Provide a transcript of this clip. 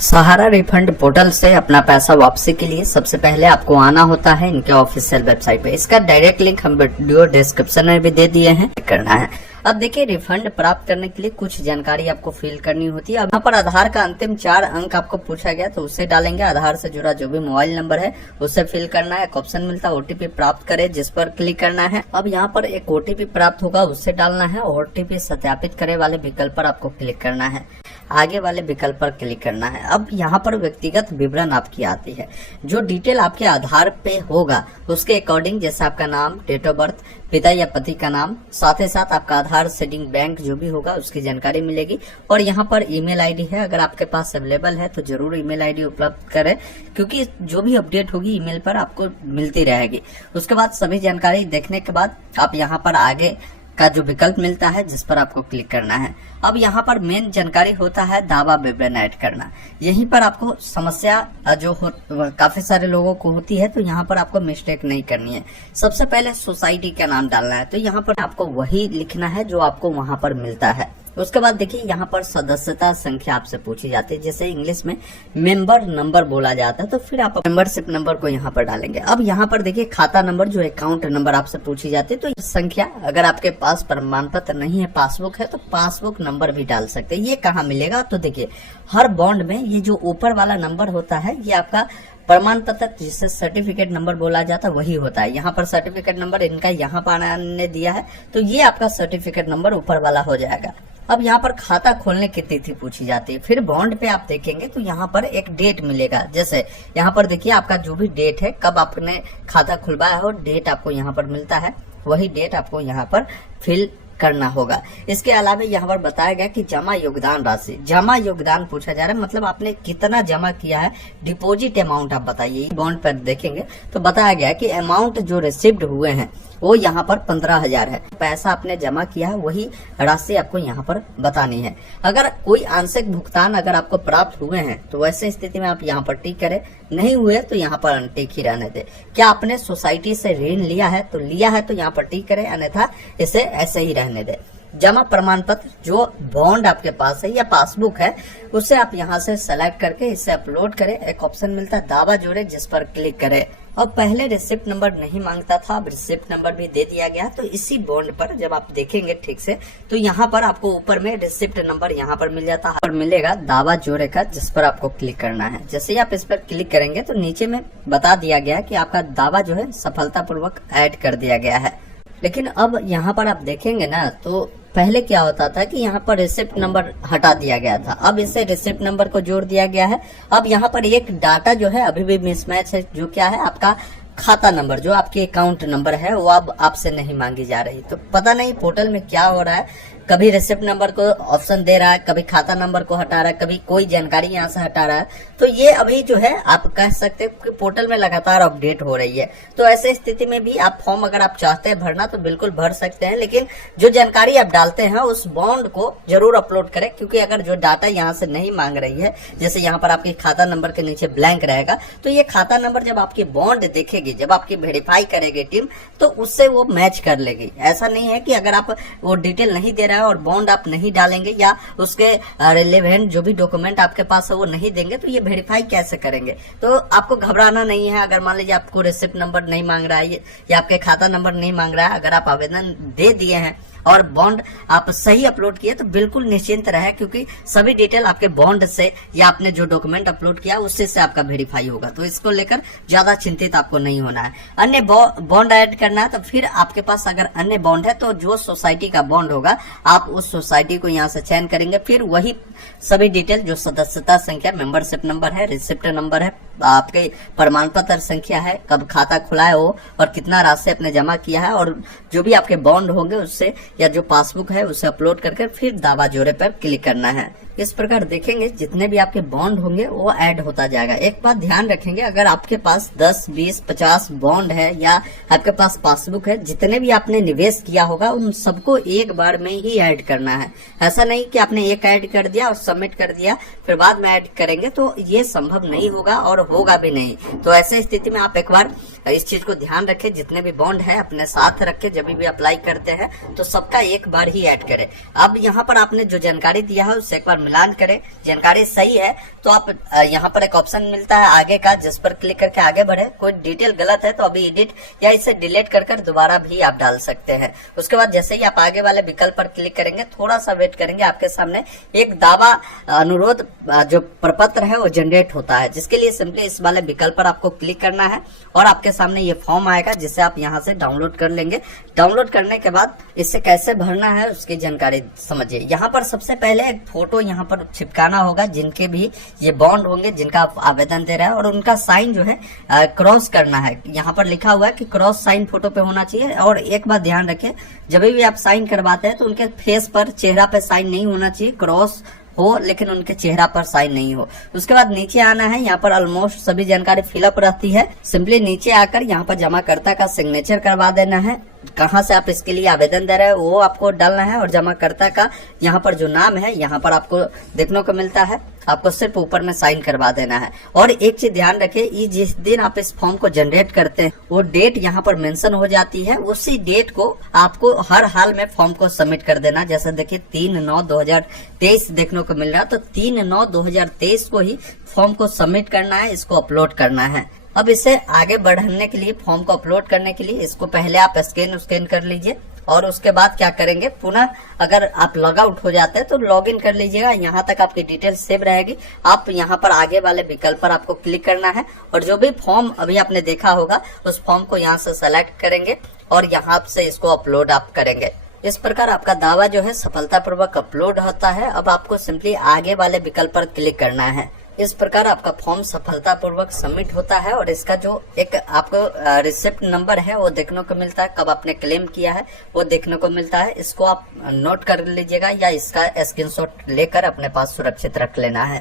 सहारा refund portal से अपना पैसा वापसी के लिए सबसे पहले आपको आना होता है इनके ऑफिशियल वेबसाइट पे। इसका डायरेक्ट लिंक हम वीडियो डिस्क्रिप्शन में भी दे दिए हैं, करना है। अब देखिए, रिफंड प्राप्त करने के लिए कुछ जानकारी आपको फिल करनी होती है। अब यहाँ पर आधार का अंतिम 4 अंक आपको पूछा गया तो उसे डालेंगे। आधार से जुड़ा जो भी मोबाइल नंबर है उसे फिल करना है। एक ऑप्शन मिलता है ओटीपी प्राप्त करे, जिस पर क्लिक करना है। अब यहाँ पर एक ओटीपी प्राप्त होगा, उससे डालना है। ओटीपी सत्यापित करे वाले विकल्प पर आपको क्लिक करना है, आगे वाले विकल्प पर क्लिक करना है। अब यहाँ पर व्यक्तिगत विवरण आपकी आती है, जो डिटेल आपके आधार पे होगा उसके अकॉर्डिंग, जैसे आपका नाम, डेट ऑफ बर्थ, पिता या पति का नाम, साथ ही साथ आपका आधार सेडिंग बैंक जो भी होगा उसकी जानकारी मिलेगी। और यहाँ पर ईमेल आईडी है, अगर आपके पास अवेलेबल है तो जरूर ईमेल आईडी उपलब्ध करें, क्योंकि जो भी अपडेट होगी ईमेल पर आपको मिलती रहेगी। उसके बाद सभी जानकारी देखने के बाद आप यहाँ पर आगे का जो विकल्प मिलता है जिस पर आपको क्लिक करना है। अब यहाँ पर मेन जानकारी होता है दावा विवरण ऐड करना। यहीं पर आपको समस्या जो काफी सारे लोगों को होती है, तो यहाँ पर आपको मिस्टेक नहीं करनी है। सबसे पहले सोसाइटी का नाम डालना है, तो यहाँ पर आपको वही लिखना है जो आपको वहां पर मिलता है। उसके बाद देखिए, यहाँ पर सदस्यता संख्या आपसे पूछी जाती है, जैसे इंग्लिश में मेंबर नंबर बोला जाता है, तो फिर आप मेंबरशिप नंबर को यहाँ पर डालेंगे। अब यहाँ पर देखिए, खाता नंबर जो अकाउंट नंबर आपसे पूछी जाती है, तो संख्या, अगर आपके पास प्रमाण पत्र नहीं है, पासबुक है, तो पासबुक नंबर भी डाल सकते हैं। ये कहाँ मिलेगा? तो देखिए, हर बॉन्ड में ये जो ऊपर वाला नंबर होता है ये आपका प्रमाण पत्र, जिसे सर्टिफिकेट नंबर बोला जाता है, वही होता है। यहाँ पर सर्टिफिकेट नंबर इनका यहाँ पर ने दिया है, तो ये आपका सर्टिफिकेट नंबर ऊपर वाला हो जाएगा। अब यहाँ पर खाता खोलने की तिथि पूछी जाती है। फिर बॉन्ड पे आप देखेंगे तो यहाँ पर एक डेट मिलेगा, जैसे यहाँ पर देखिए आपका जो भी डेट है, कब आपने खाता खुलवाया हो, डेट आपको यहाँ पर मिलता है, वही डेट आपको यहाँ पर फिल करना होगा। इसके अलावा यहाँ पर बताया गया कि जमा योगदान राशि, जमा योगदान पूछा जा रहा है, मतलब आपने कितना जमा किया है, डिपॉजिट अमाउंट आप बताइए। बॉन्ड पर देखेंगे तो बताया गया कि अमाउंट जो रिसीव्ड हुए हैं वो यहाँ पर 15,000 है। पैसा आपने जमा किया है वही राशि आपको यहाँ पर बतानी है। अगर कोई आंशिक भुगतान अगर आपको प्राप्त हुए हैं तो वैसे स्थिति में आप यहाँ पर टिक करें, नहीं हुए तो यहाँ पर अनटिक ही रहने दे। क्या आपने सोसाइटी से ऋण लिया है तो लिया है तो यहाँ पर टिक करें, अन्यथा इसे ऐसे ही रहने दे। जमा प्रमाण पत्र, जो बॉन्ड आपके पास है या पासबुक है, उसे आप यहाँ से सेलेक्ट करके इसे अपलोड करें। एक ऑप्शन मिलता है दावा जोड़े, जिस पर क्लिक करें। अब पहले रिसिप्ट नंबर नहीं मांगता था, अब रिसिप्ट नंबर भी दे दिया गया। तो इसी बॉन्ड पर जब आप देखेंगे ठीक से, तो यहाँ पर आपको ऊपर में रिसिप्ट नंबर यहाँ पर मिल जाता है और मिलेगा दावा जोड़े का, जिस पर आपको क्लिक करना है। जैसे ही आप इस पर क्लिक करेंगे तो नीचे में बता दिया गया कि आपका दावा जो है सफलतापूर्वक ऐड कर दिया गया है। लेकिन अब यहाँ पर आप देखेंगे ना, तो पहले क्या होता था कि यहाँ पर रिसिप्ट नंबर हटा दिया गया था, अब इसे रिसिप्ट नंबर को जोड़ दिया गया है। अब यहाँ पर एक डाटा जो है अभी भी मिसमैच है, जो क्या है, आपका खाता नंबर, जो आपके अकाउंट नंबर है, वो अब आपसे नहीं मांगी जा रही। तो पता नहीं पोर्टल में क्या हो रहा है, कभी रिसिप्ट नंबर को ऑप्शन दे रहा है, कभी खाता नंबर को हटा रहा है, कभी कोई जानकारी यहाँ से हटा रहा है। तो ये अभी जो है आप कह सकते हैं कि पोर्टल में लगातार अपडेट हो रही है। तो ऐसे स्थिति में भी आप फॉर्म अगर आप चाहते हैं भरना तो बिल्कुल भर सकते हैं, लेकिन जो जानकारी आप डालते हैं उस बॉन्ड को जरूर अपलोड करें, क्योंकि अगर जो डाटा यहाँ से नहीं मांग रही है, जैसे यहाँ पर आपके खाता नंबर के नीचे ब्लैंक रहेगा, तो ये खाता नंबर जब आपकी बॉन्ड देखेगी, जब आपकी वेरीफाई करेगी टीम, तो उससे वो मैच कर लेगी। ऐसा नहीं है कि अगर आप वो डिटेल नहीं दे रहा है और बॉन्ड आप नहीं डालेंगे या उसके रिलेवेंट जो भी डॉक्यूमेंट आपके पास है वो नहीं देंगे, तो ये वेरीफाई कैसे करेंगे? तो आपको घबराना नहीं है। अगर मान लीजिए आपको रिसिप्ट नंबर नहीं मांग रहा है या आपके खाता नंबर नहीं मांग रहा है, अगर आप आवेदन दे दिए हैं और बॉन्ड आप सही अपलोड किए, तो बिल्कुल निश्चिंत रहे, क्योंकि सभी डिटेल आपके बॉन्ड से या आपने जो डॉक्यूमेंट अपलोड किया उससे से आपका वेरीफाई होगा। तो इसको लेकर ज्यादा चिंतित आपको नहीं होना है। अन्य बॉन्ड ऐड करना है, तो फिर आपके पास अगर अन्य बॉन्ड है तो जो सोसाइटी का बॉन्ड होगा आप उस सोसाइटी को यहाँ से चयन करेंगे। फिर वही सभी डिटेल, जो सदस्यता संख्या, मेंबरशिप नंबर है, रिसिप्ट नंबर है, आपके प्रमाण पत्र संख्या है, कब खाता खुला है वो, और कितना राशि आपने जमा किया है, और जो भी आपके बॉन्ड होंगे उससे या जो पासबुक है उसे अपलोड करके फिर दावा जोड़े पर क्लिक करना है। इस प्रकार देखेंगे जितने भी आपके बॉन्ड होंगे वो ऐड होता जाएगा। एक बात ध्यान रखेंगे, अगर आपके पास 10, 20, 50 बॉन्ड है या आपके पास पासबुक है, जितने भी आपने निवेश किया होगा उन सबको एक बार में ही ऐड करना है। ऐसा नहीं कि आपने एक ऐड कर दिया और सबमिट कर दिया फिर बाद में ऐड करेंगे, तो ये संभव नहीं होगा और होगा भी नहीं। तो ऐसे स्थिति में आप एक बार इस चीज को ध्यान रखें, जितने भी बॉन्ड है अपने साथ रखें, जब भी अप्लाई करते हैं तो सबका एक बार ही ऐड करें। अब यहाँ पर आपने जो जानकारी दिया है उससे एक बार मिलान करें, जानकारी सही है तो आप यहाँ पर एक ऑप्शन मिलता है आगे का, जिस पर क्लिक करके आगे बढ़े। कोई डिटेल गलत है तो अभी एडिट या इसे डिलीट कर दोबारा भी आप डाल सकते हैं। उसके बाद जैसे ही आप आगे वाले विकल्प पर क्लिक करेंगे, थोड़ा सा वेट करेंगे, आपके सामने एक दावा अनुरोध जो प्रपत्र है वो जनरेट होता है, जिसके लिए सिंपली इस वाले विकल्प पर आपको क्लिक करना है और आपके सामने ये फॉर्म आएगा जिसे आप यहाँ से डाउनलोड कर लेंगे। डाउनलोड करने के बाद इसे कैसे भरना है उसकी जानकारी समझिए। यहाँ पर सबसे पहले एक फोटो यहाँ पर चिपकाना होगा, जिनके भी ये बॉन्ड होंगे जिनका आप आवेदन दे रहे हैं, और उनका साइन जो है क्रॉस करना है। यहाँ पर लिखा हुआ है कि क्रॉस साइन फोटो पे होना चाहिए। और एक बात ध्यान रखें, जब भी आप साइन करवाते हैं तो उनके फेस पर, चेहरा पे साइन नहीं होना चाहिए, क्रॉस हो लेकिन उनके चेहरा पर साइन नहीं हो। उसके बाद नीचे आना है, यहाँ पर ऑलमोस्ट सभी जानकारी फिलअप रहती है। सिंपली नीचे आकर यहाँ पर जमाकर्ता का सिग्नेचर करवा देना है। कहाँ से आप इसके लिए आवेदन दे रहे हैं वो आपको डालना है, और जमाकर्ता का यहाँ पर जो नाम है यहाँ पर आपको देखने को मिलता है, आपको सिर्फ ऊपर में साइन करवा देना है। और एक चीज ध्यान रखें, ये जिस दिन आप इस फॉर्म को जनरेट करते हैं वो डेट यहाँ पर मेंशन हो जाती है, उसी डेट को आपको हर हाल में फॉर्म को सबमिट कर देना। जैसे देखिए 3/9/2023 देखने को मिल रहा है, तो 3/9/2023 को ही फॉर्म को सबमिट करना है, इसको अपलोड करना है। अब इसे आगे बढ़ाने के लिए, फॉर्म को अपलोड करने के लिए इसको पहले आप स्कैन कर लीजिए, और उसके बाद क्या करेंगे, पुनः अगर आप लॉग आउट हो जाते हैं तो लॉग इन कर लीजिएगा। यहाँ तक आपकी डिटेल सेव रहेगी। आप यहाँ पर आगे वाले विकल्प पर आपको क्लिक करना है, और जो भी फॉर्म अभी आपने देखा होगा उस फॉर्म को यहाँ से सेलेक्ट करेंगे और यहाँ से इसको अपलोड आप करेंगे। इस प्रकार आपका दावा जो है सफलतापूर्वक अपलोड होता है। अब आपको सिंपली आगे वाले विकल्प पर क्लिक करना है। इस प्रकार आपका फॉर्म सफलतापूर्वक सबमिट होता है, और इसका जो एक आपको रिसिप्ट नंबर है वो देखने को मिलता है, कब आपने क्लेम किया है वो देखने को मिलता है। इसको आप नोट कर लीजिएगा या इसका स्क्रीनशॉट लेकर अपने पास सुरक्षित रख लेना है।